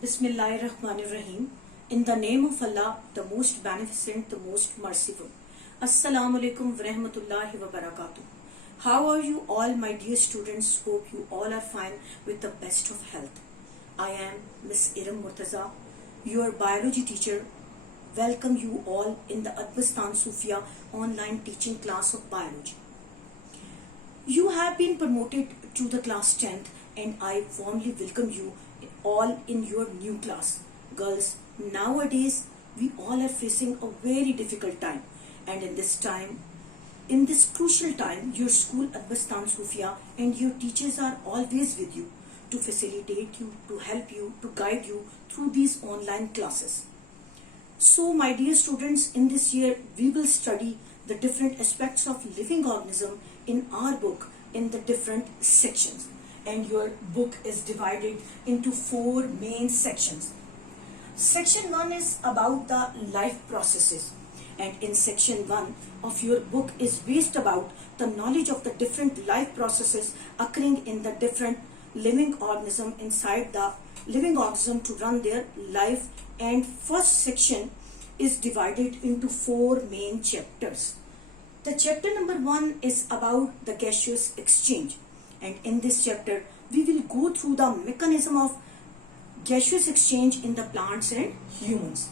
Bismillahirrahmanirrahim. In the name of Allah, the most beneficent, the most merciful. Assalamu alaikum wa rahmatullahi wa barakatuh. How are you all, my dear students? Hope you all are fine with the best of health. I am Miss Iram Murtaza, your biology teacher. Welcome you all in the Adbastan Sufia online teaching class of biology. You have been promoted to the class 10th and I warmly welcome you all in your new class. Girls, nowadays we all are facing a very difficult time, and in this crucial time, your school Adbastan Sufia and your teachers are always with you to facilitate you, to help you, to guide you through these online classes. So my dear students, in this year we will study the different aspects of living organism in our book in the different sections, and your book is divided into 4 main sections. Section 1 is about the life processes, and in section 1 of your book is based about the knowledge of the different life processes occurring in the different living organism inside the living organism to run their life. And first section is divided into 4 main chapters. The chapter number 1 is about the gaseous exchange, and in this chapter we will go through the mechanism of gaseous exchange in the plants and humans.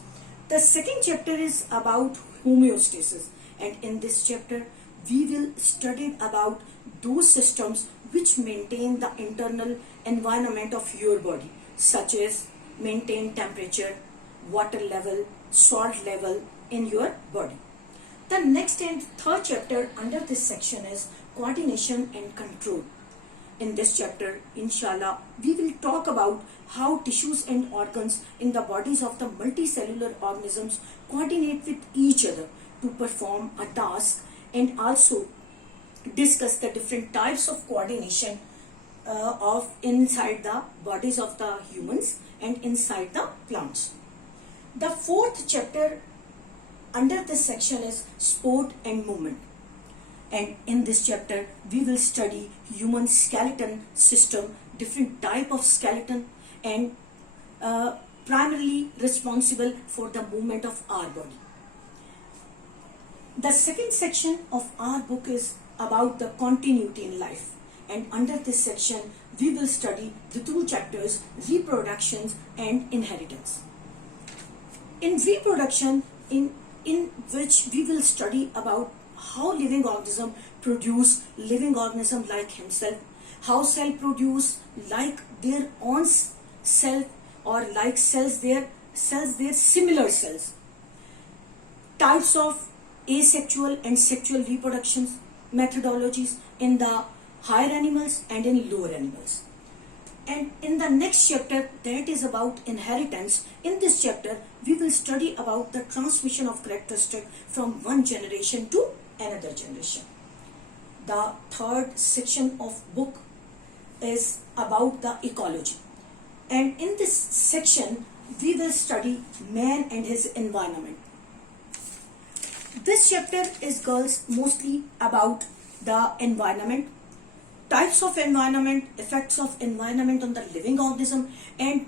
The second chapter is about homeostasis, and in this chapter we will study about those systems which maintain the internal environment of your body, such as maintain temperature, water level, salt level in your body. The next and third chapter under this section is coordination and control. In this chapter, inshallah, we will talk about how tissues and organs in the bodies of the multicellular organisms coordinate with each other to perform a task, and also discuss the different types of coordination of inside the bodies of the humans and inside the plants. The fourth chapter under this section is sport and movement, and in this chapter we will study human skeleton system, different type of skeleton, and primarily responsible for the movement of our body. The second section of our book is about the continuity in life, and under this section we will study the 2 chapters, reproductions and inheritance. In reproduction, in which we will study about how living organism produce living organism like himself, how cell produce like their own self, or like cells their similar cells, types of asexual and sexual reproductions, methodologies in the higher animals and in lower animals. And in the next chapter, that is about inheritance, in this chapter we will study about the transmission of characteristic from one generation to another generation. The third section of book is about the ecology, and in this section we will study man and his environment. This chapter is, girls, mostly about the environment, types of environment, effects of environment on the living organism, and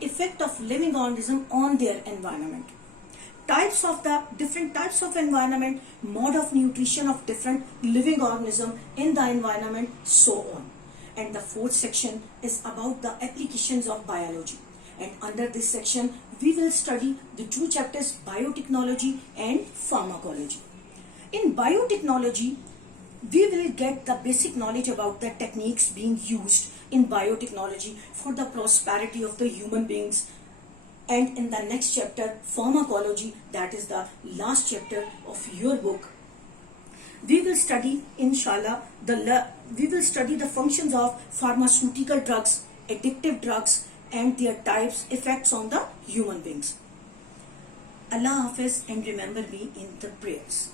effect of living organism on their environment, types of the different types of environment, mode of nutrition of different living organism in the environment, so on. And the fourth section is about the applications of biology, and under this section we will study the 2 chapters, biotechnology and pharmacology. In biotechnology we will get the basic knowledge about the techniques being used in biotechnology for the prosperity of the human beings. And in the next chapter, pharmacology, that is the last chapter of your book, we will study, inshallah, the functions of pharmaceutical drugs, addictive drugs, and their types, effects on the human beings. Allah Hafiz, and remember me in the prayers.